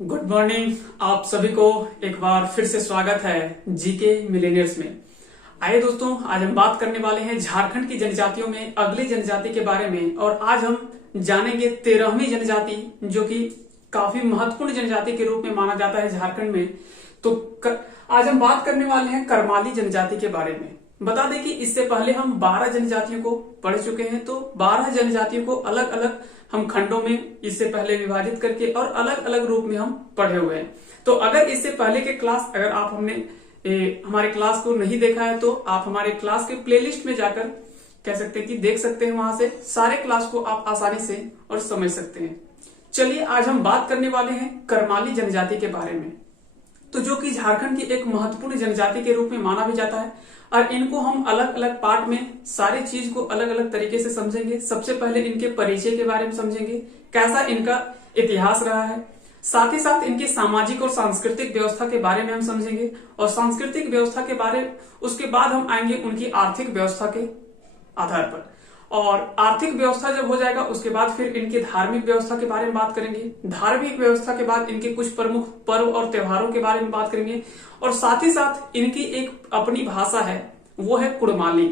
Good morning. आप सभी को एक बार फिर से स्वागत है जीके मिलेनियर्स में। आइए दोस्तों, आज हम बात करने वाले हैं झारखंड की जनजातियों में अगली जनजाति के बारे में। और आज हम जानेंगे 13वीं जनजाति, जो कि काफी महत्वपूर्ण जनजाति के रूप में माना जाता है झारखंड में। आज हम बात करने वाले हैं करमाली जनजाति के बारे में। बता दें कि इससे पहले हम 12 जनजातियों को पढ़ चुके हैं। तो 12 जनजातियों को अलग अलग हम खंडों में इससे पहले विभाजित करके और अलग अलग रूप में हम पढ़े हुए हैं। तो अगर इससे पहले के क्लास अगर आप हमारे क्लास को नहीं देखा है तो आप हमारे क्लास के प्लेलिस्ट में जाकर कह सकते हैं कि देख सकते हैं। वहां से सारे क्लास को आप आसानी से और समझ सकते हैं। चलिए, आज हम बात करने वाले हैं करमाली जनजाति के बारे में, तो जो कि झारखंड की एक महत्वपूर्ण जनजाति के रूप में माना भी जाता है। और इनको हम अलग अलग पार्ट में सारी चीज को अलग अलग तरीके से समझेंगे। सबसे पहले इनके परिचय के बारे में समझेंगे, कैसा इनका इतिहास रहा है। साथ ही साथ इनकी सामाजिक और सांस्कृतिक व्यवस्था के बारे में हम समझेंगे। और सांस्कृतिक व्यवस्था के बारे उसके बाद हम आएंगे उनकी आर्थिक व्यवस्था के आधार पर। और आर्थिक व्यवस्था जब हो जाएगा उसके बाद फिर इनकी धार्मिक व्यवस्था के बारे में बात करेंगे। धार्मिक व्यवस्था के बाद इनके कुछ प्रमुख पर्व और त्योहारों के बारे में बात करेंगे। और साथ ही साथ इनकी एक अपनी भाषा है, वो है कुड़माली।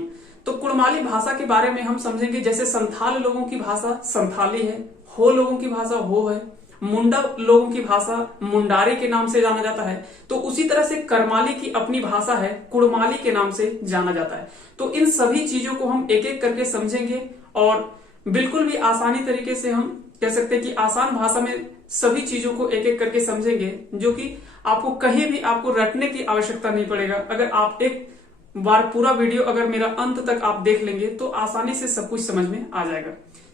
तो कुड़माली भाषा के बारे में हम समझेंगे। जैसे संथाल लोगों की भाषा संथाली है, हो लोगों की भाषा हो है, मुंडा लोगों की भाषा मुंडारी के नाम से जाना जाता है। तो उसी तरह से करमाली की अपनी भाषा है, कुड़माली के नाम से जाना जाता है। तो इन सभी चीजों को हम एक एक करके समझेंगे और बिल्कुल भी आसानी तरीके से हम कह सकते हैं कि आसान भाषा में सभी चीजों को एक एक करके समझेंगे, जो कि आपको कहीं भी आपको रटने की आवश्यकता नहीं पड़ेगा। अगर आप एक बार पूरा वीडियो अगर मेरा अंत तक आप देख लेंगे तो आसानी से सब कुछ समझ में आ जाएगा।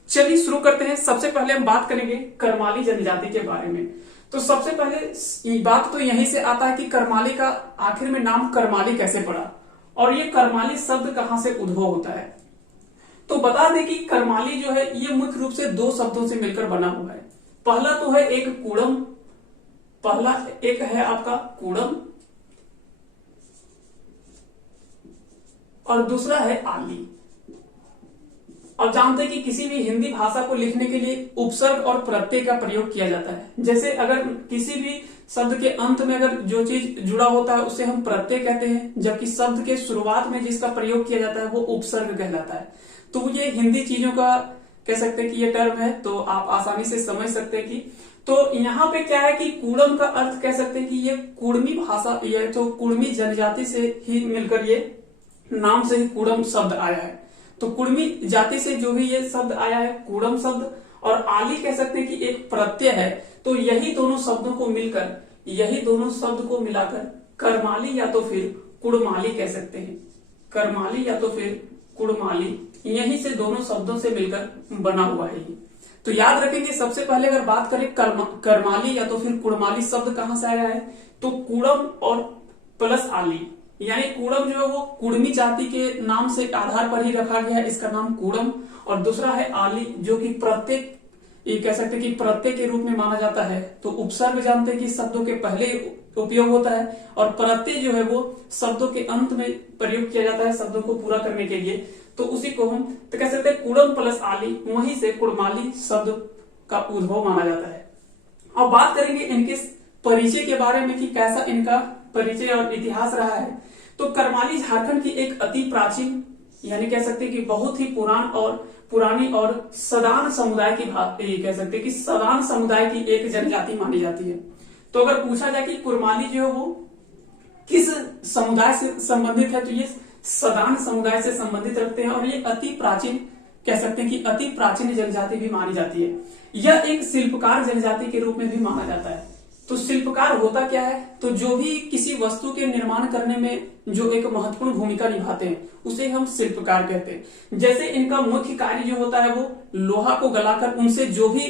चलिए शुरू करते हैं। सबसे पहले हम बात करेंगे करमाली जनजाति के बारे में। तो सबसे पहले बात तो यहीं से आता है कि करमाली का आखिर में नाम करमाली कैसे पड़ा और ये करमाली शब्द कहां से उद्भव होता है। तो बता दें कि करमाली जो है ये मुख्य रूप से दो शब्दों से मिलकर बना हुआ है। पहला तो है एक है आपका कूड़म और दूसरा है आली। और जानते हैं कि किसी भी हिंदी भाषा को लिखने के लिए उपसर्ग और प्रत्यय का प्रयोग किया जाता है। जैसे अगर किसी भी शब्द के अंत में अगर जो चीज जुड़ा होता है उसे हम प्रत्यय कहते हैं, जबकि शब्द के शुरुआत में जिसका प्रयोग किया जाता है वो उपसर्ग कहलाता है। तो ये हिंदी चीजों का कह सकते हैं कि ये टर्म है, तो आप आसानी से समझ सकते हैं कि तो यहाँ पे क्या है कि कूड़म का अर्थ कह सकते हैं कि ये कुड़मी भाषा, ये तो कुड़मी जनजाति से ही मिलकर ये नाम से ही कूड़म शब्द आया है। तो कुड़मी जाति से जो भी ये शब्द आया है कूड़म शब्द, और आली कह सकते हैं कि एक प्रत्यय है। तो यही दोनों शब्दों को मिलकर, यही दोनों शब्द को मिलाकर करमाली या तो फिर कुड़माली कह सकते हैं। करमाली या तो फिर कुड़माली, यही से दोनों शब्दों से मिलकर बना हुआ है ये। तो याद रखेंगे, सबसे पहले अगर बात करें करमाली या तो फिर कुड़माली शब्द कहां से आया है, तो कूड़म और प्लस आली, यानी कूड़म जो है वो कुड़मी जाति के नाम से आधार पर ही रखा गया है, इसका नाम कूड़म। और दूसरा है आली, जो कि प्रत्यय, ये कह सकते हैं कि प्रत्यय के रूप में माना जाता है। तो उपसर्ग जानते हैं कि शब्दों के पहले उपयोग होता है और प्रत्यय जो है वो शब्दों के अंत में प्रयोग किया जाता है शब्दों को पूरा करने के लिए। तो उसी को हम तो कह सकते हैं कूड़म प्लस आली, वहीं से कुड़माली शब्द का उद्भव माना जाता है। अब बात करेंगे इनके परिचय के बारे में कि कैसा इनका परिचय और इतिहास रहा है। तो करमाली झारखंड की एक अति प्राचीन, यानी कह सकते हैं कि बहुत ही पुरानी और सदान समुदाय की कह सकते हैं कि सदान समुदाय की एक जनजाति मानी जाती है। तो अगर पूछा जाए कि कुड़माली जो है वो किस समुदाय से संबंधित है, तो ये सदान समुदाय से संबंधित रखते हैं। और ये अति प्राचीन, कह सकते हैं कि अति प्राचीन जनजाति भी मानी जाती है। यह एक शिल्पकार जनजाति के रूप में भी माना जाता है। तो शिल्पकार होता क्या है, तो जो भी किसी वस्तु के निर्माण करने में जो एक महत्वपूर्ण भूमिका निभाते हैं उसे हम शिल्पकार कहते हैं। जैसे इनका मुख्य कार्य जो होता है वो लोहा को गलाकर उनसे जो भी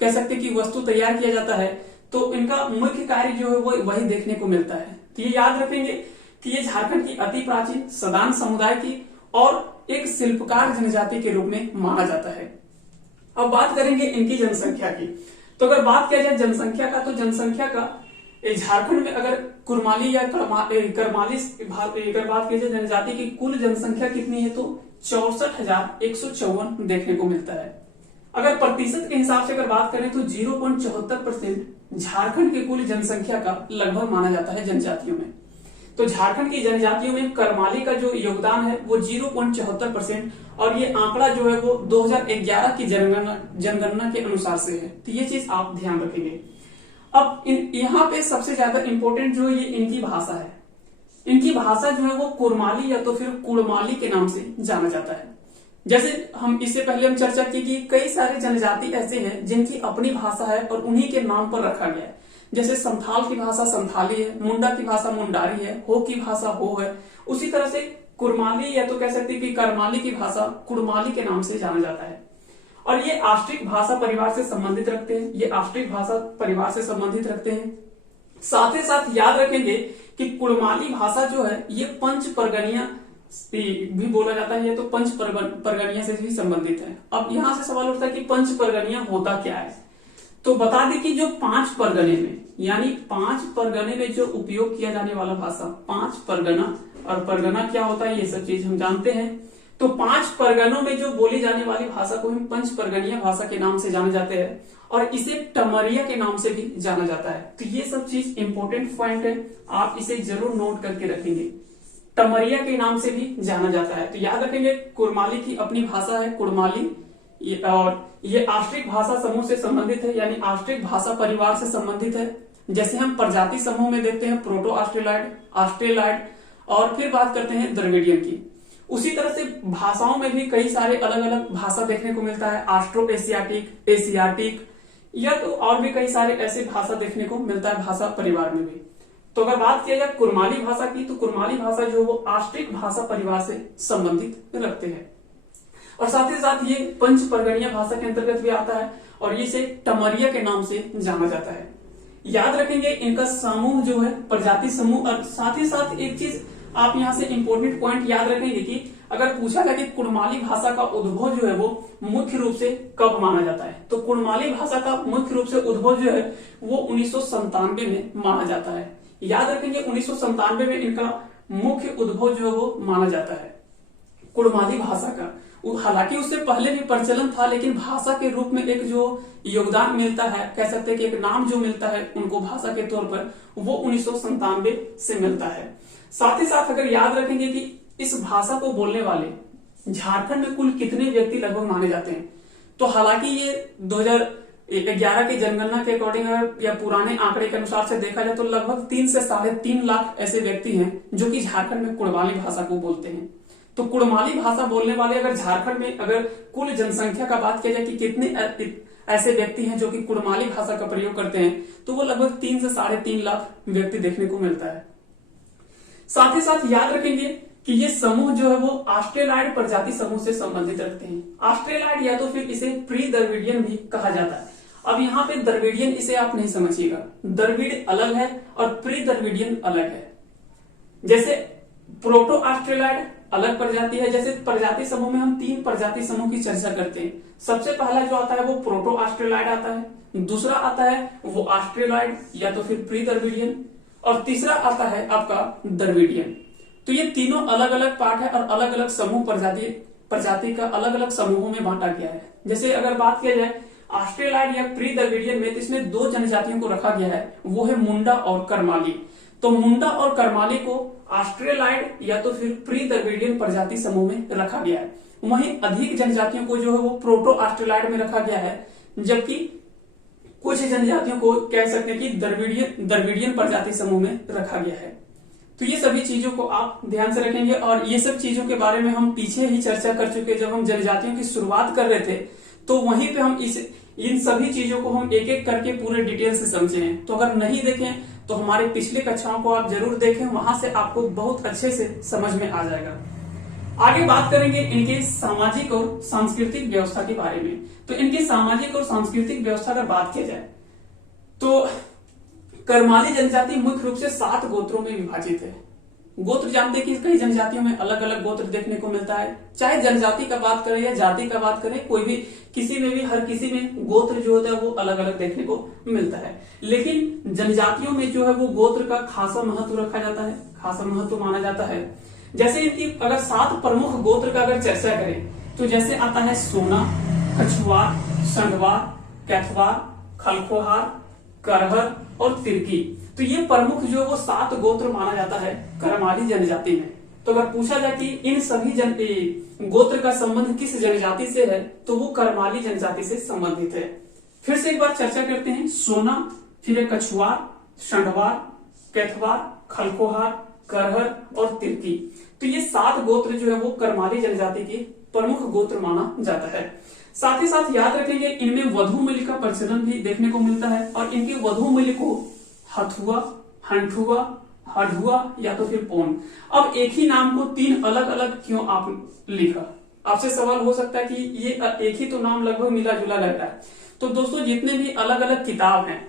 कह सकते हैं कि वस्तु तैयार किया जाता है, तो इनका मुख्य कार्य जो है वो वही देखने को मिलता है। तो ये याद रखेंगे कि ये झारखंड की अति प्राचीन सदान समुदाय की और एक शिल्पकार जनजाति के रूप में माना जाता है। अब बात करेंगे इनकी जनसंख्या की। तो अगर बात किया जाए जनसंख्या का, तो जनसंख्या का झारखंड में अगर कुड़माली या करमाली अगर बात की जाए जनजाति की कुल जनसंख्या कितनी है, तो 64,154 देखने को मिलता है। अगर प्रतिशत के हिसाब से अगर बात करें तो 0.74% झारखंड की कुल जनसंख्या का लगभग माना जाता है जनजातियों में। तो झारखंड की जनजातियों में करमाली का जो योगदान है वो 0.74%, और ये आंकड़ा जो है वो 2011 की जनगणना के अनुसार से है। तो ये चीज आप ध्यान रखेंगे। अब यहाँ पे सबसे ज्यादा इंपॉर्टेंट जो ये इनकी भाषा है, इनकी भाषा जो है वो कुरमाली या तो फिर कुड़माली के नाम से जाना जाता है। जैसे हम इससे पहले हम चर्चा की कि कई सारे जनजाति ऐसे हैं जिनकी अपनी भाषा है और उन्हीं के नाम पर रखा गया है। जैसे संथाल की भाषा संथाली है, मुंडा की भाषा मुंडारी है, हो की भाषा हो है। उसी तरह से कुरमाली या तो कह सकते हैं कि करमाली की भाषा कुड़माली के नाम से जाना जाता है। और ये आष्ट्रिक भाषा परिवार से संबंधित रखते हैं, ये आष्ट्रिक भाषा परिवार से संबंधित रखते हैं। साथ ही साथ याद रखेंगे कि कुड़माली भाषा जो है ये पंच परगनिया भी बोला जाता है, ये तो पंच परगनिया से भी संबंधित है। अब यहां से सवाल उठता है कि पंच परगनिया होता क्या है। तो बता दें कि जो 5 परगने में, यानी 5 परगने में जो उपयोग किया जाने वाला भाषा 5 परगना, और परगना क्या होता है ये सब चीज हम जानते हैं। तो 5 परगनों में जो बोली जाने वाली भाषा को हम पंच परगनिया भाषा के नाम से जाने जाते हैं, और इसे टमरिया के नाम से भी जाना जाता है। तो ये सब चीज इंपॉर्टेंट पॉइंट है, आप इसे जरूर नोट करके रखेंगे। टमरिया के नाम से भी जाना जाता है। तो याद रखेंगे कुड़माली की अपनी भाषा है कुड़माली, और ये आष्ट्रिक भाषा समूह से संबंधित है, यानी आष्ट्रिक भाषा परिवार से संबंधित है। जैसे हम प्रजाति समूह में देखते हैं प्रोटो ऑस्ट्रेलॉइड, ऑस्ट्रेलॉइड, और फिर बात करते हैं द्रविडियन की। उसी तरह से भाषाओं में भी कई सारे अलग अलग भाषा देखने को मिलता है, ऑस्ट्रो एशियाटिक, एशियाटिक, या तो और भी कई सारे ऐसे भाषा देखने को मिलता है भाषा परिवार में भी। तो अगर बात किया जाए कुड़माली भाषा की, तो कुड़माली भाषा जो वो आष्ट्रिक भाषा परिवार से संबंधित रखते हैं, और साथ ही साथ ये पंच परगनिया भाषा के अंतर्गत भी आता है, और इसे टमरिया के नाम से जाना जाता है। याद रखेंगे इनका समूह जो है प्रजाति समूह। और साथ ही साथ एक चीज आप यहाँ से इंपॉर्टेंट पॉइंट याद रखेंगे कि अगर पूछा जाए कि कुड़माली भाषा का उद्भव जो है वो मुख्य रूप से कब माना जाता है, तो कुड़माली भाषा का मुख्य रूप से उद्भव जो है वो 1997 में माना जाता है। याद रखेंगे 1997 में इनका मुख्य उद्भव जो है वो माना जाता है कुड़माली भाषा का। हालांकि उससे पहले भी प्रचलन था, लेकिन भाषा के रूप में एक जो योगदान मिलता है, कह सकते हैं कि एक नाम जो मिलता है उनको भाषा के तौर पर, वो 1997 से मिलता है। साथ ही साथ अगर याद रखेंगे कि इस भाषा को बोलने वाले झारखंड में कुल कितने व्यक्ति लगभग माने जाते हैं, तो हालांकि ये 2011 की जनगणना के अकॉर्डिंग या पुराने आंकड़े के अनुसार से देखा जाए तो लगभग 3 से 3.5 लाख ऐसे व्यक्ति हैं जो कि झारखंड में कुड़माली भाषा को बोलते हैं। तो कुड़माली भाषा बोलने वाले अगर झारखंड में अगर कुल जनसंख्या का बात किया जाए कि कितने ऐसे व्यक्ति हैं जो कि कुड़माली भाषा का प्रयोग करते हैं, तो वो लगभग 3 से 3.5 लाख व्यक्ति देखने को मिलता है। साथ ही साथ याद रखेंगे कि ये समूह जो है वो ऑस्ट्रेलॉइड प्रजाति समूह से संबंधित रखते हैं। ऑस्ट्रेलॉइड या तो फिर इसे प्री द्रविडियन भी कहा जाता है। अब यहाँ पे द्रविडियन इसे आप नहीं समझिएगा, द्रविड़ अलग है और प्री द्रविडियन अलग है। जैसे प्रोटो ऑस्ट्रेलॉइड अलग प्रजाति है। जैसे प्रजाति समूह में हम 3 प्रजाति समूह की चर्चा करते हैं। सबसे पहला जो आता है वो प्रोटो ऑस्ट्रेलॉइड आता है, दूसरा आता है वो ऑस्ट्रेलॉइड या तो फिर प्री द्रविडियन, और तीसरा आता है आपका द्रविडियन। तो ये तीनों अलग अलग पार्ट है और अलग अलग समूह प्रजाति का अलग अलग समूहों में बांटा गया है। जैसे अगर बात किया जाए ऑस्ट्रेलॉइड या प्री द्रविडियन में, तो इसमें 2 जनजातियों को रखा गया है, वो है मुंडा और करमाली। तो मुंडा और करमाली को ऑस्ट्रेलॉइड या तो फिर प्री द्रविडियन प्रजाति समूह में रखा गया है। वहीं अधिक जनजातियों को जो है वो प्रोटो ऑस्ट्रेलॉइड में रखा गया है, जबकि कुछ जनजातियों को कह सकते हैं कि द्रविडियन प्रजाति समूह में रखा गया है। तो ये सभी चीजों को आप ध्यान से रखेंगे, और ये सब चीजों के बारे में हम पीछे ही चर्चा कर चुके। जब हम जनजातियों की शुरुआत कर रहे थे तो वहीं पे हम इन सभी चीजों को हम एक एक करके पूरे डिटेल से समझे हैं। तो अगर नहीं देखें तो हमारे पिछले कक्षाओं को आप जरूर देखें, वहां से आपको बहुत अच्छे से समझ में आ जाएगा। आगे बात करेंगे इनके सामाजिक और सांस्कृतिक व्यवस्था के बारे में। तो इनकी सामाजिक और सांस्कृतिक व्यवस्था अगर बात की जाए तो करमाली जनजाति मुख्य रूप से 7 गोत्रों में विभाजित है। गोत्र जानते हैं कि कई जनजातियों में अलग अलग गोत्र देखने को मिलता है। चाहे जनजाति का बात करें या जाति का बात करें, कोई भी किसी में भी हर किसी में गोत्र जो होता है वो अलग अलग देखने को मिलता है। लेकिन जनजातियों में जो है वो गोत्र का खासा महत्व रखा जाता है, खासा महत्व माना जाता है। जैसे इनकी अगर 7 प्रमुख गोत्र का अगर चर्चा करें तो जैसे आता है सोना, कछुआ, संडवार, कैथवार, खलखोहार, करहर और तिर्की। तो ये प्रमुख जो वो 7 गोत्र माना जाता है करमाली जनजाति में। तो अगर पूछा जाए कि इन सभी गोत्र का संबंध किस जनजाति से है, तो वो करमाली जनजाति से संबंधित है। फिर से एक बार चर्चा करते हैं। सोना, फिर है कछुआर, संडवार, कैथवार, खलखोहार, करहर और तिर्की। तो ये 7 गोत्र जो है वो करमाली जनजाति के प्रमुख गोत्र माना जाता है। साथ ही साथ याद रखेंगे इनमें वधु मूल्य का प्रचलन भी देखने को मिलता है और इनके वधु मूल्य को हथुआ, हंठुआ, हढ़ुआ या तो फिर पोन। अब एक ही नाम को 3 अलग अलग क्यों आप लिखा? आपसे सवाल हो सकता है कि ये एक ही तो नाम लगभग मिला जुला लग रहा है। तो दोस्तों जितने भी अलग अलग किताब हैं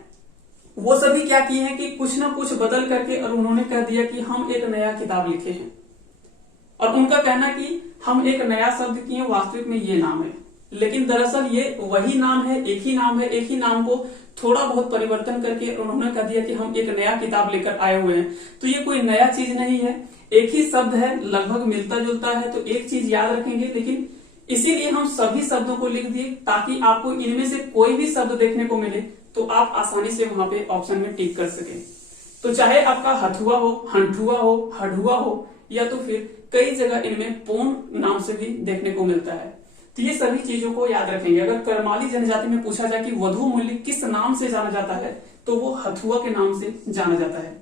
वो सभी क्या किए हैं कि कुछ ना कुछ बदल करके और उन्होंने कह दिया कि हम एक नया किताब लिखे हैं, और उनका कहना कि हम एक नया शब्द किए, वास्तविक में ये नाम है, लेकिन दरअसल ये वही नाम है, एक ही नाम है। एक ही नाम को थोड़ा बहुत परिवर्तन करके उन्होंने कह दिया कि हम एक नया किताब लेकर आए हुए हैं। तो ये कोई नया चीज नहीं है, एक ही शब्द है, लगभग मिलता जुलता है। तो एक चीज याद रखेंगे, लेकिन इसीलिए हम सभी शब्दों को लिख दिए ताकि आपको इनमें से कोई भी शब्द देखने को मिले तो आप आसानी से वहां पे ऑप्शन में टिक कर सके। तो चाहे आपका हथुआ हो, हंठुआ हो, हढ़ुआ हो या तो फिर कई जगह इनमें पोन नाम से भी देखने को मिलता है। तो ये सभी चीजों को याद रखेंगे। अगर करमाली जनजाति में पूछा जाए कि वधु मूल्य किस नाम से जाना जाता है, तो वो हथुआ के नाम से जाना जाता है।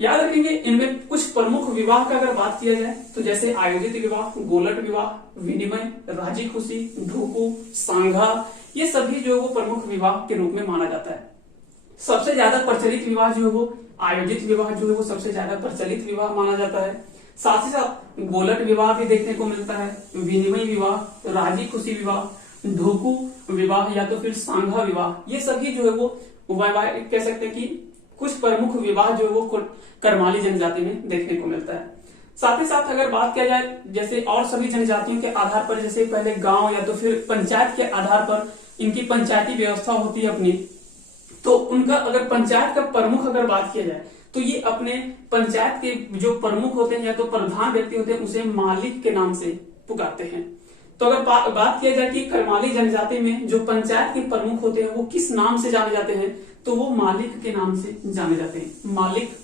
याद रखेंगे इनमें कुछ प्रमुख विवाह का अगर बात किया जाए तो जैसे आयोजित विवाह, गोलट विवाह, विनिमय, राजी खुशी, ढूकू, सांघा, ये सभी जो वो प्रमुख विवाह के रूप में माना जाता है। सबसे ज्यादा प्रचलित विवाह जो है वो आयोजित विवाह जो है वो सबसे ज्यादा प्रचलित विवाह माना जाता है। साथ ही साथ गोलट विवाह भी देखने को मिलता है, विनिमय विवाह, राजी खुशी विवाह, ढोकू विवाह या तो फिर सांघा विवाह, ये सभी जो है वो कह सकते हैं कि कुछ प्रमुख विवाह जो है वो करमाली जनजाति में देखने को मिलता है। साथ ही साथ अगर बात किया जाए जैसे और सभी जनजातियों के आधार पर, जैसे पहले गांव या तो फिर पंचायत के आधार पर इनकी पंचायती व्यवस्था होती है अपनी, तो उनका अगर पंचायत का प्रमुख अगर बात किया जाए तो ये अपने पंचायत के जो प्रमुख होते हैं या तो प्रधान व्यक्ति होते हैं उसे मालिक के नाम से पुकारते हैं। तो अगर बात किया जाए कि करमाली जनजाति में जो पंचायत के प्रमुख होते हैं वो किस नाम से जाने जाते हैं, तो वो मालिक के नाम से जाने जाते हैं, मालिक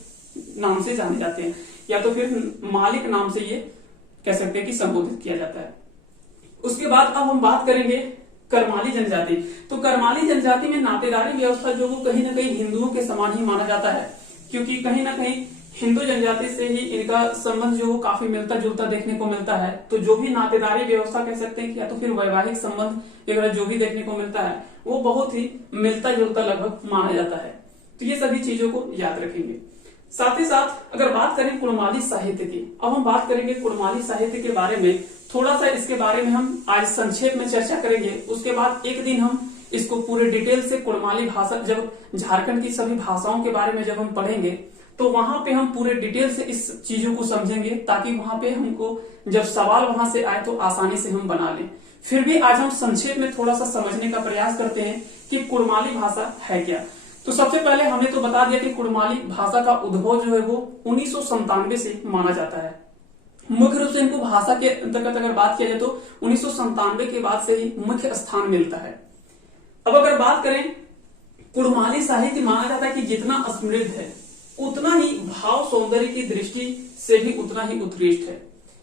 नाम से जाने जाते हैं या तो फिर मालिक नाम से ये कह सकते हैं कि संबोधित किया जाता है। उसके बाद अब हम बात करेंगे करमाली जनजाति। तो करमाली जनजाति में नातेदारी व्यवस्था जो वो कहीं ना कहीं हिंदुओं के समान ही माना जाता है, क्योंकि कहीं ना कहीं हिंदू जनजाति से ही इनका संबंध जो वो काफी मिलता जुलता देखने को मिलता है। तो जो भी नातेदारी व्यवस्था कह सकते हैं कि या तो फिर वैवाहिक संबंध वगैरह जो भी देखने को मिलता है वो बहुत ही मिलता जुलता लगभग माना जाता है। तो ये सभी चीजों को याद रखेंगे। साथ ही साथ अगर बात करें कुड़माली साहित्य की, अब हम बात करेंगे कुड़माली साहित्य के बारे में। थोड़ा सा इसके बारे में हम आज संक्षेप में चर्चा करेंगे, उसके बाद एक दिन हम इसको पूरे डिटेल से कुड़माली भाषा, जब झारखंड की सभी भाषाओं के बारे में जब हम पढ़ेंगे तो वहां पे हम पूरे डिटेल से इस चीजों को समझेंगे, ताकि वहां पे हमको जब सवाल वहां से आए तो आसानी से हम बना लें। फिर भी आज हम संक्षेप में थोड़ा सा समझने का प्रयास करते हैं कि कुड़माली भाषा है क्या। तो सबसे पहले हमने तो बता दिया कि कुड़माली भाषा का उद्भव जो है वो 1997 से माना जाता है। मुख्य रूप से इनको भाषा के अंतर्गत अगर बात किया जाए तो 1997 के बाद से ही मुख्य स्थान मिलता है। अब अगर बात करें, कुड़माली साहित्य माना जाता है कि जितना समृद्ध है उतना ही भाव सौंदर्य की दृष्टि से भी उतना ही उत्कृष्ट है।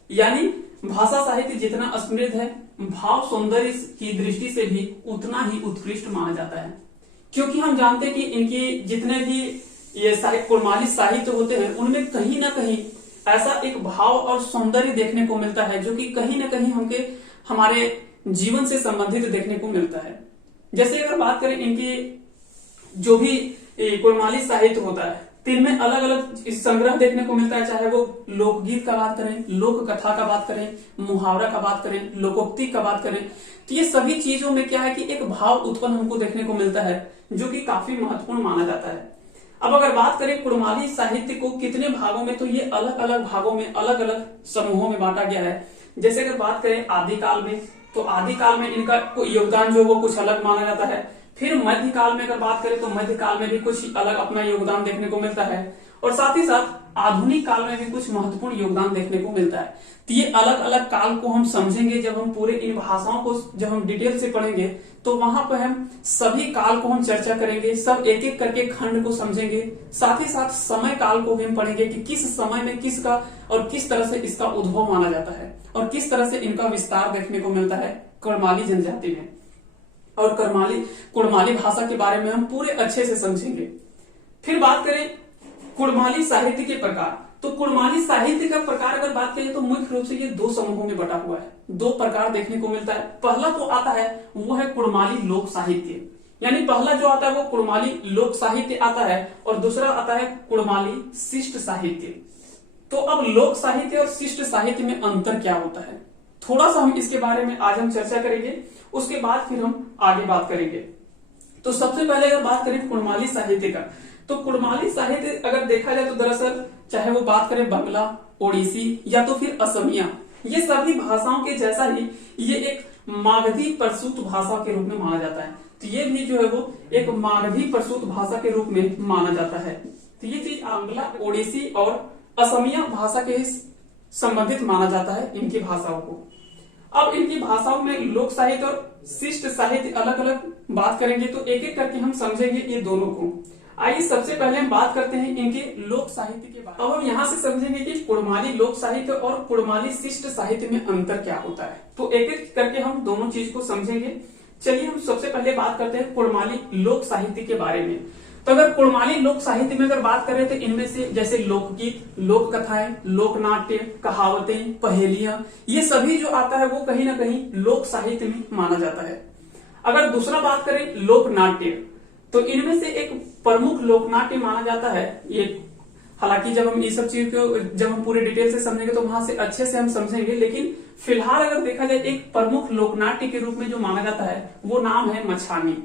यानी भाषा साहित्य जितना समृद्ध है, भाव सौंदर्य की दृष्टि से भी उतना ही उत्कृष्ट माना जाता है। क्योंकि हम जानते हैं कि इनकी जितने भी ये कुड़माली साहित्य होते हैं उनमें कहीं ना कहीं ऐसा एक भाव और सौंदर्य देखने को मिलता है जो कि कहीं ना कहीं हमारे जीवन से संबंधित देखने को मिलता है। जैसे अगर बात करें इनकी जो भी कुड़माली साहित्य होता है तो इनमें अलग अलग संग्रह देखने को मिलता है, चाहे वो लोकगीत का बात करें, लोक कथा का बात करें, मुहावरा का बात करें, लोकोक्ति का बात करें। तो ये सभी चीजों में क्या है कि एक भाव उत्पन्न हमको देखने को मिलता है जो कि काफी महत्वपूर्ण माना जाता है। अब अगर बात करें कुड़माली साहित्य को कितने भागों में, तो ये अलग अलग भागों में अलग अलग समूहों में बांटा गया है। जैसे अगर बात करें आदिकाल में, तो आदिकाल में इनका योगदान जो वो कुछ अलग माना जाता है। फिर मध्यकाल में अगर बात करें तो मध्यकाल में भी कुछ अलग अपना योगदान देखने को मिलता है। और साथ ही साथ आधुनिक काल में भी कुछ महत्वपूर्ण योगदान देखने को मिलता है। तो ये अलग अलग काल को हम समझेंगे जब हम पूरे इन भाषाओं को जब हम डिटेल से पढ़ेंगे, तो वहां पर हम सभी काल को हम चर्चा करेंगे, सब एक एक करके खंड को समझेंगे। साथ ही साथ समय काल को भी हम पढ़ेंगे कि किस समय में किसका और किस तरह से इसका उद्भव माना जाता है और किस तरह से इनका विस्तार देखने को मिलता है कुड़माली जनजाति में। और कुड़माली भाषा के बारे में हम पूरे अच्छे से समझेंगे। फिर बात करें कुड़माली साहित्य के प्रकार, तो कुड़माली साहित्य का प्रकार अगर बात करें तो मुख्य रूप से ये दो समूहों में बटा हुआ है, दो प्रकार देखने को मिलता है। पहला तो आता है वो है कुड़माली लोक साहित्य, यानी पहला जो आता है वो कुड़माली लोक साहित्य आता है और दूसरा आता है कुड़माली शिष्ट साहित्य। तो अब लोक साहित्य और शिष्ट साहित्य में अंतर क्या होता है, थोड़ा सा हम इसके बारे में आज हम चर्चा करेंगे, उसके बाद फिर हम आगे बात करेंगे। तो सबसे पहले अगर बात करें कुड़माली साहित्य का, तो कुड़माली साहित्य अगर देखा जाए तो दरअसल चाहे वो बात करें बांग्ला, ओडिसी या तो फिर असमिया, ये सभी भाषाओं के जैसा ही ये एक मागधी प्रसूत भाषा के रूप में माना जाता है। तो ये भी जो है वो एक मागधी प्रसूत भाषा के रूप में माना जाता है। तो ये चीज बांग्ला, ओडिसी और असमिया भाषा के संबंधित माना जाता है इनकी भाषाओं को। अब इनकी भाषाओं में लोक साहित्य और शिष्ट साहित्य अलग अलग बात करेंगे, तो एक एक करके हम समझेंगे ये दोनों को। आइए सबसे पहले हम बात करते हैं इनके लोक साहित्य के बारे में। अब हम यहाँ से समझेंगे कि कुड़माली लोक साहित्य और कुड़माली शिष्ट साहित्य में अंतर क्या होता है, तो एक एक करके हम दोनों चीज को समझेंगे। चलिए हम सबसे पहले बात करते हैं कुड़माली लोक साहित्य के बारे में। तो अगर कुड़माली लोक साहित्य में अगर बात करें तो इनमें से जैसे लोकगीत, लोक कथाएं, लोक नाट्य, कहावतें, पहेलियां, ये सभी जो आता है वो कहीं ना कहीं लोक साहित्य में माना जाता है। अगर दूसरा बात करें लोक नाट्य, तो इनमें से एक प्रमुख लोकनाट्य माना जाता है ये। हालांकि जब हम ये सब चीज को जब हम पूरे डिटेल से समझेंगे तो वहां से अच्छे से हम समझेंगे, लेकिन फिलहाल अगर देखा जाए एक प्रमुख लोकनाट्य के रूप में जो माना जाता है वो नाम है मछानी।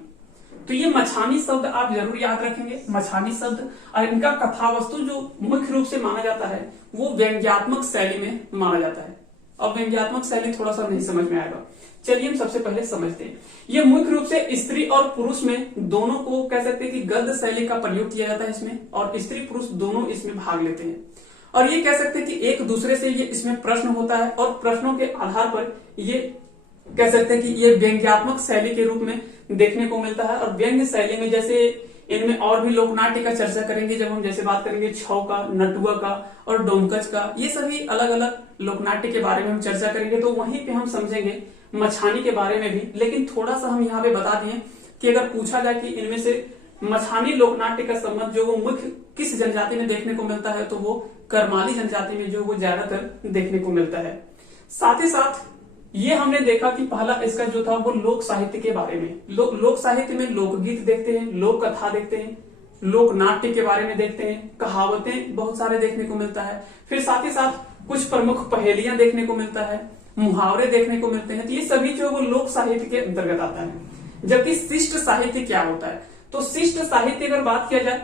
तो ये मछानी शब्द आप जरूर याद रखेंगे, मछानी शब्द। और इनका कथा वस्तु जो मुख्य रूप से माना जाता है वो व्यंग्यात्मक शैली में माना जाता है। अब व्यंग्यात्मक शैली थोड़ा सा नहीं समझ में आएगा, चलिए हम सबसे पहले समझते हैं। ये मुख्य रूप से स्त्री और पुरुष में दोनों को कह सकते हैं कि गद्य शैली का प्रयोग किया जाता है इसमें, और स्त्री पुरुष दोनों इसमें भाग लेते हैं। और ये कह सकते हैं कि एक दूसरे से ये इसमें प्रश्न होता है और प्रश्नों के आधार पर ये कह सकते हैं कि ये व्यंग्यात्मक शैली के रूप में देखने को मिलता है। और व्यंग्य शैली में जैसे इनमें और भी लोकनाट्य का चर्चा करेंगे जब हम जैसे बात करेंगे छौ का, नटुआ का और डोमकच का, ये सभी अलग अलग लोकनाट्य के बारे में हम चर्चा करेंगे। तो वहीं पे हम समझेंगे मछानी के बारे में भी। लेकिन थोड़ा सा हम यहाँ पे बता दें कि अगर पूछा जाए कि इनमें से मछानी लोकनाट्य का संबंध जो वो मुख्य किस जनजाति में देखने को मिलता है, तो वो करमाली जनजाति में जो वो ज्यादातर देखने को मिलता है। साथ ही साथ ये हमने देखा कि पहला इसका जो था वो लोक साहित्य के बारे में। लोक साहित्य में लोकगीत देखते हैं, लोक कथा देखते हैं, लोक नाट्य के बारे में देखते हैं, कहावतें बहुत सारे देखने को मिलता है। फिर साथ ही साथ कुछ प्रमुख पहेलियां देखने को मिलता है, मुहावरे देखने को मिलते हैं। तो ये सभी जो वो लोक साहित्य के अंतर्गत आता है। जबकि शिष्ट साहित्य क्या होता है, तो शिष्ट साहित्य अगर बात किया जाए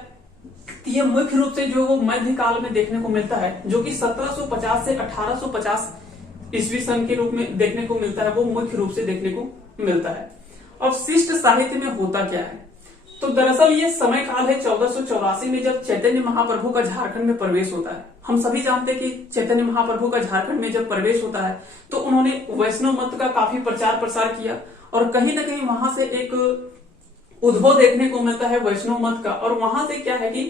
तो ये मुख्य रूप से जो वो मध्यकाल में देखने को मिलता है, जो कि 1750 से 1850 ईस्वी सन के रूप में देखने को मिलता है, वो मुख्य रूप से देखने को मिलता है। अब शिष्ट साहित्य में होता क्या है, तो दरअसल ये समय काल है 1484 में जब चैतन्य महाप्रभु का झारखंड में प्रवेश होता है। हम सभी जानते हैं कि चैतन्य महाप्रभु का झारखंड में जब प्रवेश होता है तो उन्होंने वैष्णव मत का काफी प्रचार प्रसार किया और कहीं ना कहीं वहां से एक उद्भव देखने को मिलता है वैष्णव मत का। और वहां से क्या है कि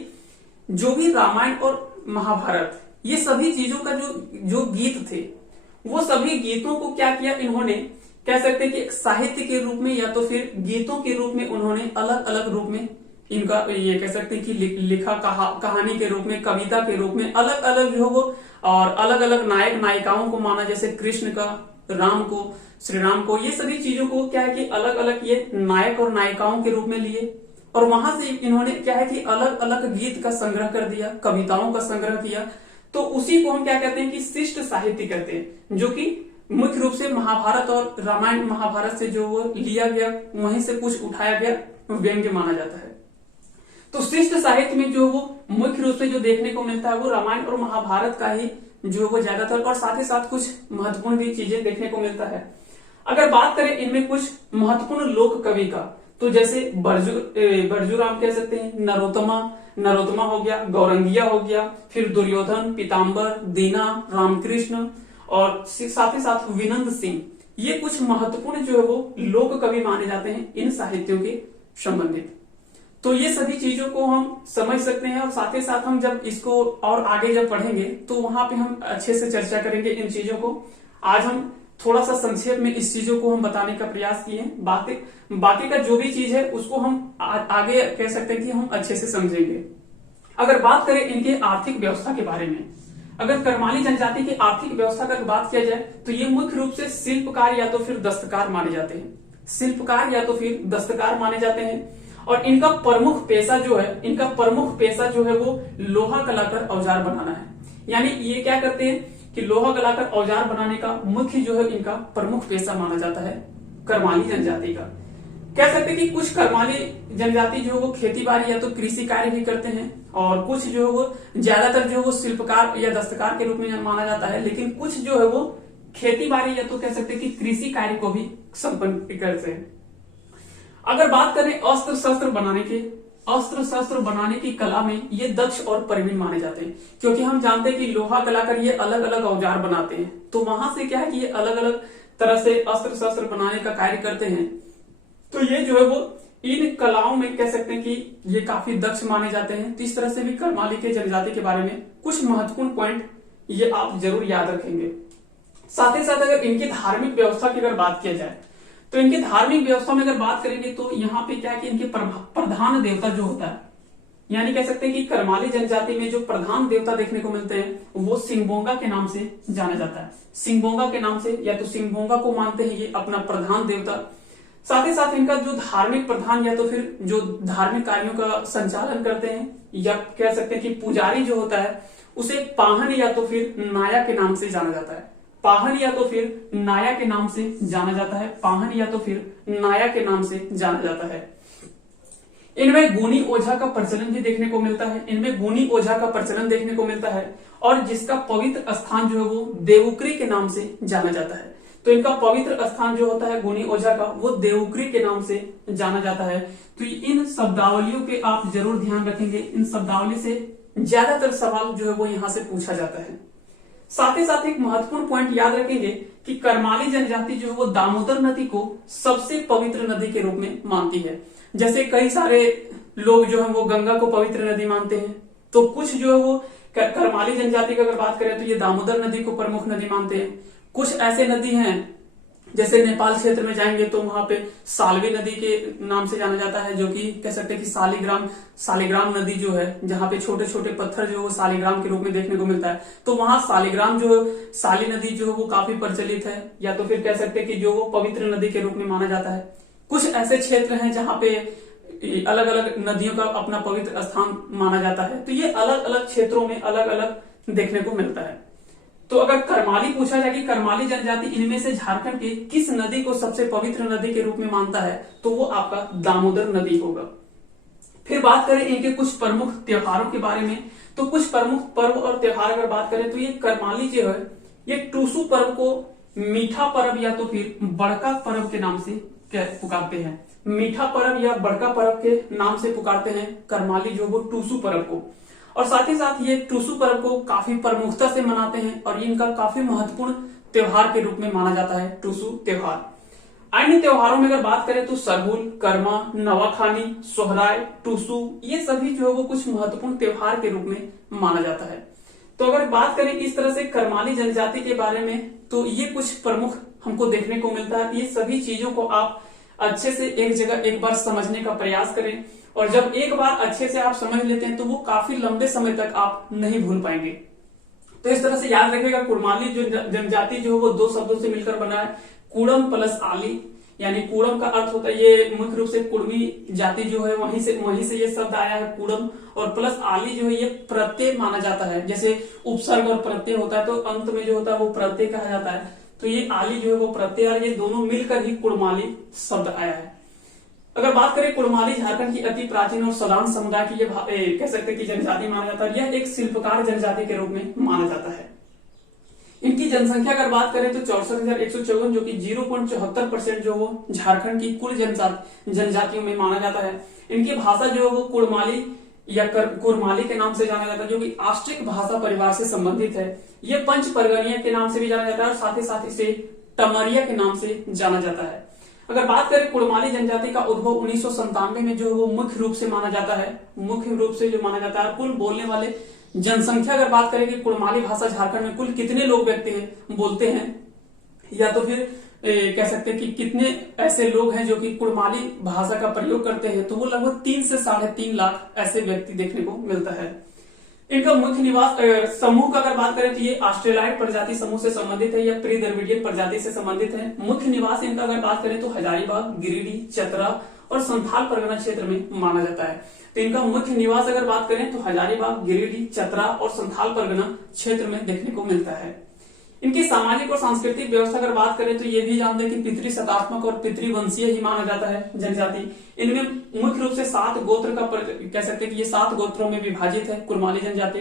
जो भी रामायण और महाभारत, ये सभी चीजों का जो गीत थे, वो सभी गीतों को क्या किया इन्होंने, कह सकते हैं कि एक साहित्य के रूप में या तो फिर गीतों के रूप में उन्होंने अलग अलग रूप में इनका ये कह सकते हैं कि लिखा, कहानी के रूप में, कविता के रूप में अलग अलग जो वो, और अलग अलग नायक नायिकाओं को माना, जैसे कृष्ण का, राम को, श्री राम को, ये सभी चीजों को क्या है कि अलग अलग ये नायक और नायिकाओं के रूप में लिए। और वहां से इन्होंने क्या है कि अलग अलग गीत का संग्रह कर दिया, कविताओं का संग्रह किया। तो उसी को हम क्या कहते हैं कि शिष्ट साहित्य कहते हैं, जो कि मुख्य रूप से महाभारत और रामायण महाभारत से जो वो लिया गया, वहीं से कुछ उठाया गया व्यंग्य माना जाता है। तो शिष्ट साहित्य में जो वो मुख्य रूप से जो देखने को मिलता है वो रामायण और महाभारत का ही जो वो ज्यादातर, और साथ ही साथ कुछ महत्वपूर्ण भी चीजें देखने को मिलता है। अगर बात करें इनमें कुछ महत्वपूर्ण लोक कवि का, तो जैसे बर्जुराम कह सकते हैं, नरोत्तमा हो गया, गौरंगिया हो गया, फिर दुर्योधन, पीताम्बर, दीना, रामकृष्ण और साथ ही साथ विनंद सिंह, ये कुछ महत्वपूर्ण जो है वो लोक कवि माने जाते हैं इन साहित्यों के संबंधित। तो ये सभी चीजों को हम समझ सकते हैं और साथ ही साथ हम जब इसको और आगे जब पढ़ेंगे तो वहां पे हम अच्छे से चर्चा करेंगे इन चीजों को। आज हम थोड़ा सा संक्षेप में इस चीजों को हम बताने का प्रयास किए हैं। बाकी का जो भी चीज है उसको हम आगे कह सकते हैं कि हम अच्छे से समझेंगे। अगर बात करें इनके आर्थिक व्यवस्था के बारे में, अगर करमाली जनजाति की आर्थिक व्यवस्था का बात किया जाए तो ये मुख्य रूप से शिल्पकार या तो फिर दस्तकार माने जाते हैं, शिल्पकार या तो फिर दस्तकार माने जाते हैं। और इनका प्रमुख पेशा जो है वो लोहा कलाकर औजार बनाना है। यानी ये क्या करते हैं कि लोहा कलाकर औजार बनाने का मुख्य जो है इनका प्रमुख पेशा माना जाता है करमाली जनजाति का। कह सकते हैं कि कुछ करमाली जनजाति जो है वो खेती बाड़ी या तो कृषि कार्य भी करते हैं और कुछ जो है वो ज्यादातर जो है वो शिल्पकार या दस्तकार के रूप में माना जाता है, लेकिन कुछ जो है वो खेती बाड़ी या तो कह सकते हैं कि कृषि कार्य को भी संपन्न करते हैं। अगर बात करें अस्त्र शस्त्र बनाने की कला में ये दक्ष और प्रवीण माने जाते हैं, क्योंकि हम जानते हैं कि लोहा कलाकर ये अलग अलग औजार बनाते हैं, तो वहां से क्या है कि ये अलग अलग तरह से अस्त्र शस्त्र बनाने का कार्य करते हैं। तो ये जो है वो इन कलाओं में कह सकते हैं कि ये काफी दक्ष माने जाते हैं। तो इस तरह से भी करमाली के जनजाति के बारे में कुछ महत्वपूर्ण पॉइंट ये आप जरूर याद रखेंगे। साथ ही साथ अगर इनकी धार्मिक व्यवस्था की अगर बात किया जाए तो इनकी धार्मिक व्यवस्था में अगर बात करेंगे तो यहाँ पे क्या है कि इनके प्रधान देवता जो होता है, यानी कह सकते हैं कि करमाली जनजाति में जो प्रधान देवता देखने को मिलते हैं वो सिंगबोंगा के नाम से जाना जाता है। सिंगबोंगा के नाम से या तो सिंगबोंगा को मानते हैं ये अपना प्रधान देवता। साथ ही साथ इनका जो धार्मिक प्रधान या तो फिर जो धार्मिक कार्यों का संचालन करते हैं या कह सकते हैं कि पुजारी जो होता है उसे पाहन या तो फिर नाया के नाम से जाना जाता है। पाहन या तो फिर नाया के नाम से जाना जाता है। पाहन या तो फिर नाया के नाम से जाना जाता है। इनमें गुनी ओझा का प्रचलन भी देखने को मिलता है। इनमें गुनी ओझा का प्रचलन देखने को मिलता है और जिसका पवित्र स्थान जो है वो देवुक्री के नाम से जाना जाता है। तो इनका पवित्र स्थान जो होता है गुनी ओझा का वो देवुक्री के नाम से जाना जाता है। तो इन शब्दावलियों के आप जरूर ध्यान रखेंगे। इन शब्दावली से ज्यादातर सवाल जो है वो यहां से पूछा जाता है। साथ ही साथ एक महत्वपूर्ण पॉइंट याद रखेंगे कि करमाली जनजाति जो है वो दामोदर नदी को सबसे पवित्र नदी के रूप में मानती है। जैसे कई सारे लोग जो है वो गंगा को पवित्र नदी मानते हैं, तो कुछ जो है वो करमाली जनजाति की अगर बात करें तो ये दामोदर नदी को प्रमुख नदी मानते हैं। कुछ ऐसे नदी हैं जैसे नेपाल क्षेत्र में जाएंगे तो वहां पे सालवी नदी के नाम से जाना जाता है, जो कि कह सकते हैं कि सालिग्राम नदी जो है जहां पे छोटे छोटे पत्थर जो है सालिग्राम के रूप में देखने को मिलता है। तो वहां सालिग्राम जो साली नदी जो है वो काफी प्रचलित है, या तो फिर कह सकते हैं कि जो वो पवित्र नदी के रूप में माना जाता है। कुछ ऐसे क्षेत्र हैं जहां पे अलग अलग नदियों का अपना पवित्र स्थान माना जाता है। तो ये अलग अलग क्षेत्रों में अलग अलग देखने को मिलता है। तो अगर करमाली पूछा जाए कि करमाली जनजाति इनमें से झारखंड के किस नदी को सबसे पवित्र नदी के रूप में मानता है, तो वो आपका दामोदर नदी होगा। फिर बात करें इनके कुछ प्रमुख त्योहारों के बारे में, तो कुछ प्रमुख पर्व और त्योहार अगर बात करें तो ये करमाली जो है ये टूसू पर्व को मीठा पर्व या तो फिर बड़का पर्व के नाम से पुकारते हैं। मीठा पर्व या बड़का पर्व के नाम से पुकारते हैं करमाली जो वो टूसू पर्व को। और साथ ही साथ ये टूसू पर्व को काफी प्रमुखता से मनाते हैं और इनका काफी महत्वपूर्ण त्योहार के रूप में माना जाता है टूसू त्योहार। अन्य त्योहारों में अगर बात करें तो सरहुल, कर्मा, नवाखानी, सोहराय, टूसू, ये सभी जो है वो कुछ महत्वपूर्ण त्योहार के रूप में माना जाता है। तो अगर बात करें इस तरह से करमाली जनजाति के बारे में, तो ये कुछ प्रमुख हमको देखने को मिलता है। ये सभी चीजों को आप अच्छे से एक जगह एक बार समझने का प्रयास करें, और जब एक बार अच्छे से आप समझ लेते हैं तो वो काफी लंबे समय तक आप नहीं भूल पाएंगे। तो इस तरह से याद रखिएगा, कुड़माली जो जनजाति जो है वो दो शब्दों से मिलकर बना है, कुड़म प्लस आली। यानी कुड़म का अर्थ होता है, ये मुख्य रूप से कुड़मी जाति जो है वहीं से ये शब्द आया है कुड़म, और प्लस आली जो है ये प्रत्यय माना जाता है। जैसे उपसर्ग और प्रत्यय होता है तो अंत में जो होता है वो प्रत्यय कहा जाता है, तो ये आली जो है वो प्रत्यय, और ये दोनों मिलकर ही कुड़माली शब्द आया है। अगर बात करें कुड़माली झारखंड की अति प्राचीन और सदान समुदाय की ये कह सकते हैं कि जनजाति माना जाता है। यह एक शिल्पकार जनजाति के रूप में माना जाता है। इनकी जनसंख्या अगर बात करें तो 64,154, जो कि 0.74% जो वो झारखंड की कुल जनजातियों में माना जाता है। इनकी भाषा जो है वो कुड़माली या कुरमाली के नाम से जाना जाता है, जो कि ऑस्ट्रिक भाषा परिवार से संबंधित है। ये पंच परगनिया के नाम से भी जाना जाता है और साथ ही साथ इसे टमरिया के नाम से जाना जाता है। अगर बात करें कुड़माली जनजाति का उद्भव 1997 में जो है वो मुख्य रूप से माना जाता है, मुख्य रूप से जो माना जाता है। कुल बोलने वाले जनसंख्या अगर बात करें कि कुड़माली भाषा झारखंड में कुल कितने लोग बोलते हैं, या तो फिर कह सकते हैं कि कितने ऐसे लोग हैं जो कि कुड़माली भाषा का प्रयोग करते हैं, तो वो लगभग 3 से 3.5 लाख ऐसे व्यक्ति देखने को मिलता है। इनका मुख्य निवास समूह का अगर बात करें तो ये ऑस्ट्रेलाइड प्रजाति समूह से संबंधित है या प्री द्रविडियन प्रजाति से संबंधित है। मुख्य निवास इनका अगर बात करें तो हजारीबाग, गिरिडीह, चतरा और संथाल परगना क्षेत्र में माना जाता है। तो इनका मुख्य निवास अगर बात करें तो हजारीबाग, गिरिडीह, चतरा और संथाल परगना क्षेत्र में देखने को मिलता है। इनकी सामाजिक और सांस्कृतिक व्यवस्था अगर बात करें तो ये भी जानते हैं कि पितृ सत्तात्मक और पितृवंशीय ही माना जाता है जनजाति। इनमें मुख्य रूप से 7 गोत्र का कह सकते हैं कि ये 7 गोत्रों में विभाजित है कुड़माली जनजाति,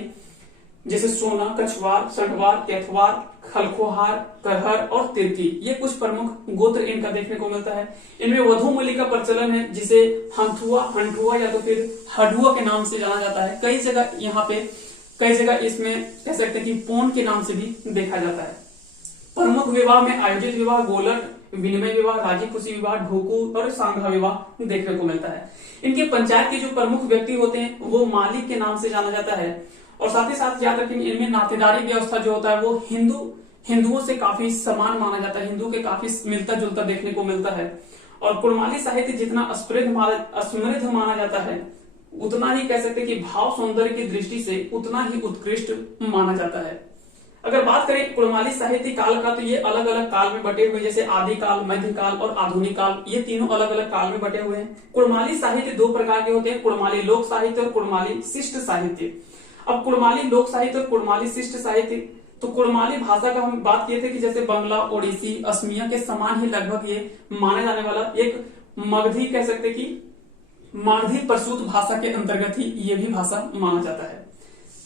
जैसे सोना, कछवार, संडवार, केथवार, खलखोहार, करहर और तिरकी। ये कुछ प्रमुख गोत्र इनका देखने को मिलता है। इनमें वधु मूल्य का प्रचलन है, जिसे हंठुआ या तो फिर हडुआ के नाम से जाना जाता है। कई जगह इसमें कह सकते हैं कि पोन के नाम से भी देखा जाता है। प्रमुख विवाह में आयोजित विवाह, गोलक, विनिमय विवाह, राजी खुशी विवाह, ढोकू और सांघा विवाह देखने को मिलता है। इनके पंचायत के जो प्रमुख व्यक्ति होते हैं वो मालिक के नाम से जाना जाता है। और साथ ही साथ याद रखेंगे इनमें नातेदारी व्यवस्था जो होता है वो हिंदुओं से काफी समान माना जाता है, हिंदुओं के काफी मिलता जुलता देखने को मिलता है। और कुड़माली साहित्य जितना समृद्ध माना जाता है उतना ही कह सकते हैं कि भाव सौंदर्य की दृष्टि से उतना ही उत्कृष्ट माना जाता है। अगर बात करें कुड़माली साहित्य काल का तो ये अलग अलग काल में बटे हुए, जैसे आदिकाल, मध्यकाल और आधुनिक काल, ये तीनों अलग अलग काल में बटे हुए हैं। कुड़माली साहित्य 2 प्रकार के होते हैं, कुड़माली लोक साहित्य और कुड़माली शिष्ट साहित्य। अब कुड़माली लोक साहित्य और कुड़माली शिष्ट साहित्य, तो कुड़माली भाषा का हम बात किए थे कि जैसे बंगला, ओडिसी, असमिया के समान ही लगभग ये माने जाने वाला एक मगधी कह सकते कि मागधी प्रसूत भाषा के अंतर्गत ही ये भी भाषा माना जाता है।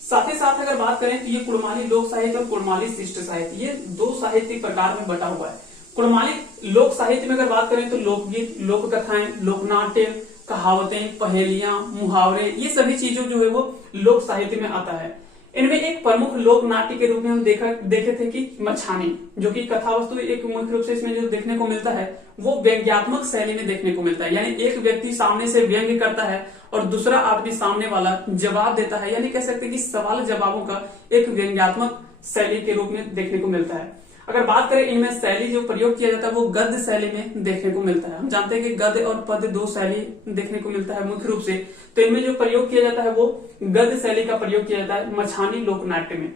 साथ ही साथ अगर बात करें तो ये कुड़माली लोक साहित्य और कुड़माली शिष्ट साहित्य, ये 2 साहित्यिक प्रकार में बटा हुआ है। कुड़माली लोक साहित्य में अगर बात करें तो लोकगीत, लोक कथाएं, लोकनाट्य, कहावतें, पहेलियां, मुहावरे, ये सभी चीजों जो है वो लोक साहित्य में आता है। इनमें एक प्रमुख लोक नाट्य के रूप में हम देखे थे कि मछानी, जो कि कथा वस्तु एक मुख्य रूप से इसमें जो देखने को मिलता है वो व्यंग्यात्मक शैली में देखने को मिलता है। यानी एक व्यक्ति सामने से व्यंग्य करता है और दूसरा आदमी सामने वाला जवाब देता है, यानी कह सकते हैं कि सवाल जवाबों का एक व्यंग्यात्मक शैली के रूप में देखने को मिलता है। अगर बात करें इनमें शैली जो प्रयोग किया जाता है वो गद्य शैली में देखने को मिलता है। हम जानते हैं कि गद्य और पद्य 2 शैली देखने को मिलता है मुख्य रूप से, तो इनमें जो प्रयोग किया जाता है वो गद्य शैली का प्रयोग किया जाता है मछानी लोकनाट्य में।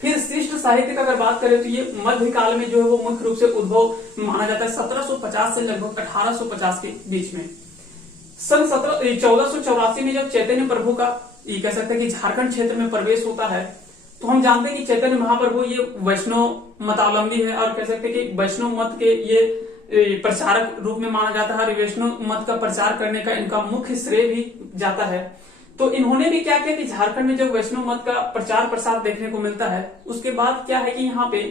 फिर शिष्ट साहित्य का अगर बात करें तो ये मध्यकाल में जो है वो मुख्य रूप से उद्भव माना जाता है 1750 से लगभग 1850 के बीच में। सन 1484 में जब चैतन्य प्रभु का ये कह सकते हैं कि झारखंड क्षेत्र में प्रवेश होता है, तो हम जानते हैं कि चैतन्य महाप्रभु ये वैष्णव मतावलंबी है और कह सकते हैं कि वैष्णव मत के ये प्रचारक रूप में माना जाता है और वैष्णव मत का प्रचार करने का इनका मुख्य श्रेय भी जाता है। तो इन्होंने भी क्या किया कि झारखंड में जब वैष्णव मत का प्रचार प्रसार देखने को मिलता है, उसके बाद क्या है कि यहाँ पे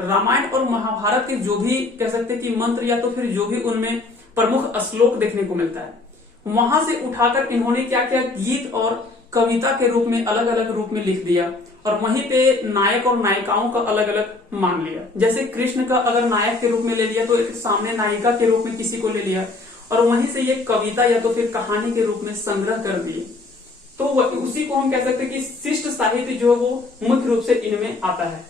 रामायण और महाभारत के जो भी कह सकते हैं कि मंत्र या तो फिर जो भी उनमें प्रमुख श्लोक देखने को मिलता है, वहां से उठाकर इन्होंने क्या किया, गीत और कविता के रूप में अलग अलग रूप में लिख दिया और वहीं पे नायक और नायिकाओं का अलग अलग मान लिया। जैसे कृष्ण का अगर नायक के रूप में ले लिया तो एक सामने नायिका के रूप में किसी को ले लिया और वहीं से ये कविता या तो फिर कहानी के रूप में संग्रह कर दिए। तो उसी को हम कह सकते हैं कि शिष्ट साहित्य जो है वो मुख्य रूप से इनमें आता है।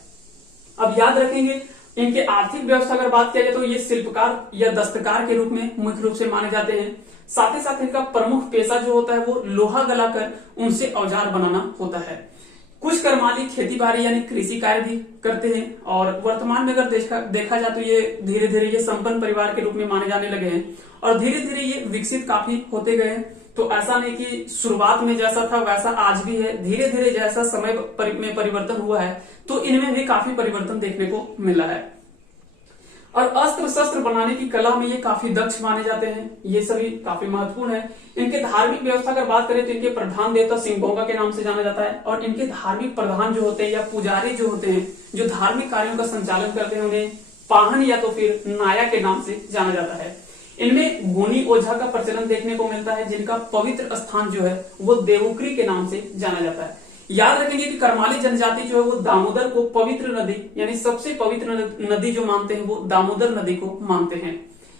अब याद रखेंगे इनके आर्थिक व्यवस्था अगर बात किया जाए तो ये शिल्पकार या दस्तकार के रूप में मुख्य रूप से माने जाते हैं। साथ ही साथ इनका प्रमुख पेशा जो होता है वो लोहा गलाकर उनसे औजार बनाना होता है। कुछ कर्माली खेती बाड़ी यानी कृषि कार्य भी करते हैं और वर्तमान में अगर देखा जाए तो ये धीरे धीरे ये संपन्न परिवार के रूप में माने जाने लगे हैं और धीरे धीरे ये विकसित काफी होते गए हैं। तो ऐसा नहीं कि शुरुआत में जैसा था वैसा आज भी है, धीरे धीरे जैसा समय में परिवर्तन हुआ है तो इनमें भी काफी परिवर्तन देखने को मिला है। और अस्त्र शस्त्र बनाने की कला में ये काफी दक्ष माने जाते हैं। ये सभी काफी महत्वपूर्ण है। इनके धार्मिक व्यवस्था अगर बात करें तो इनके प्रधान देवता सिंगभोगा के नाम से जाना जाता है, और इनके धार्मिक प्रधान जो होते हैं या पुजारी जो होते हैं जो धार्मिक कार्यों का संचालन करते हैं उन्हें पाहन या तो फिर नाया के नाम से जाना जाता है। इनमें गुणी ओझा का प्रचलन देखने को मिलता है, जिनका पवित्र स्थान जो है वो देवुक्री के नाम से जाना जाता है। याद रखेंगे कि करमाली जनजाति जो है वो दामोदर को पवित्र नदी यानी सबसे पवित्र नदी जो मानते हैं वो दामोदर नदी को मानते हैं।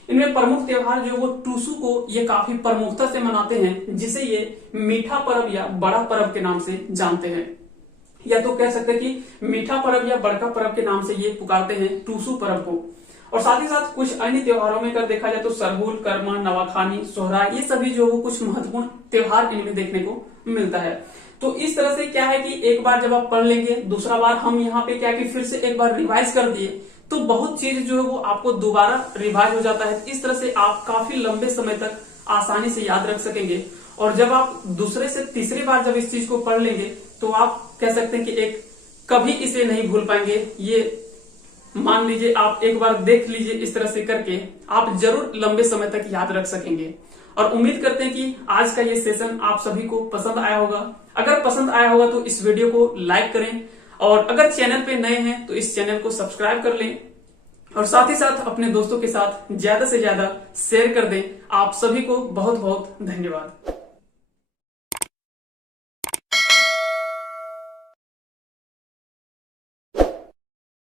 इनमें प्रमुख त्योहार जो वो टूसू को ये काफी प्रमुखता से मनाते हैं, जिसे ये मीठा पर्व या बड़ा पर्व के नाम से जानते हैं, या तो कह सकते हैं कि मीठा पर्व या बड़का पर्व के नाम से ये पुकारते हैं टूसू पर्व को। और साथ ही साथ कुछ अन्य त्योहारों में अगर देखा जाए तो सरहुल, कर्मा, नवाखानी, सोहराय, ये सभी जो वो कुछ महत्वपूर्ण त्योहार इनमें देखने को मिलता है। तो इस तरह से क्या है कि एक बार जब आप पढ़ लेंगे, दूसरा बार हम यहाँ पे क्या कि फिर से एक बार रिवाइज कर दिए तो बहुत चीज जो है वो आपको दोबारा रिवाइज हो जाता है। इस तरह से आप काफी लंबे समय तक आसानी से याद रख सकेंगे। और जब आप दूसरे से तीसरी बार जब इस चीज को पढ़ लेंगे तो आप कह सकते हैं कि एक कभी इसे नहीं भूल पाएंगे। ये मान लीजिए आप एक बार देख लीजिए, इस तरह से करके आप जरूर लंबे समय तक याद रख सकेंगे। और उम्मीद करते हैं कि आज का ये सेशन आप सभी को पसंद आया होगा। अगर पसंद आया होगा तो इस वीडियो को लाइक करें, और अगर चैनल पे नए हैं तो इस चैनल को सब्सक्राइब कर लें, और साथ ही साथ अपने दोस्तों के साथ ज्यादा से ज्यादा शेयर कर दें। आप सभी को बहुत बहुत धन्यवाद।